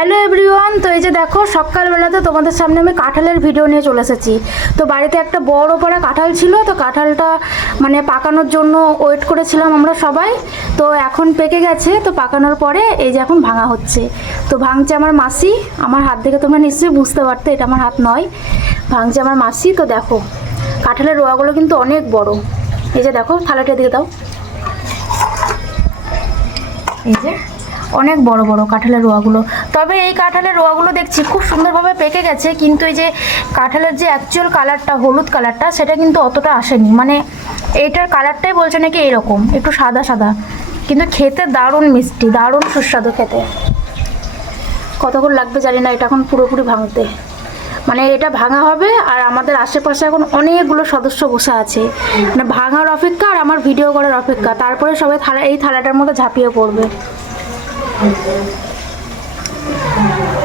Hello everyone, তো এই যে দেখো সকালবেলাতে তোমাদের সামনে আমি কাঁঠালের ভিডিও নিয়ে চলে এসেছি। তো বাড়িতে একটা বড় পাড়া কাঁঠাল ছিল, তো কাঁঠালটা মানে পাকানোর জন্য ওয়েট করেছিলাম আমরা সবাই। তো এখন পেকে গেছে, তো পাকানোর পরে এই যে এখন ভাঙা হচ্ছে। তো ভাঙছে আমার মাসি, আমার হাত দেখে তোমরা নিশ্চয়ই বুঝতে পারতে এটা আমার হাত নয়, ভাঙছে আমার মাসি। তো দেখো কাঁঠালের রোয়াগুলো কিন্তু অনেক বড়। এই যে দেখো থালাটা দিয়ে দাও, এই যে অনেক বড় বড় কাঁঠালের রোয়াগুলো। তবে এই কাঁঠালের রোয়াগুলো দেখছি খুব সুন্দরভাবে পেকে গেছে, কিন্তু এই যে কাঁঠালের যে অ্যাকচুয়াল কালারটা, হলুদ কালারটা, সেটা কিন্তু অতটা আসেনি। মানে এইটার কালারটাই বলছে নাকি এরকম একটু সাদা সাদা, কিন্তু খেতে দারুণ মিষ্টি, দারুণ সুস্বাদু খেতে। কতক্ষণ লাগবে জানি না এটা এখন পুরোপুরি ভাঙতে। মানে এটা ভাঙা হবে আর আমাদের আশেপাশে এখন অনেকগুলো সদস্য বসে আছে, মানে ভাঙার অপেক্ষা আর আমার ভিডিও করার অপেক্ষা। তারপরে সবাই এই থালাটার মধ্যে ঝাঁপিয়ে পড়বে।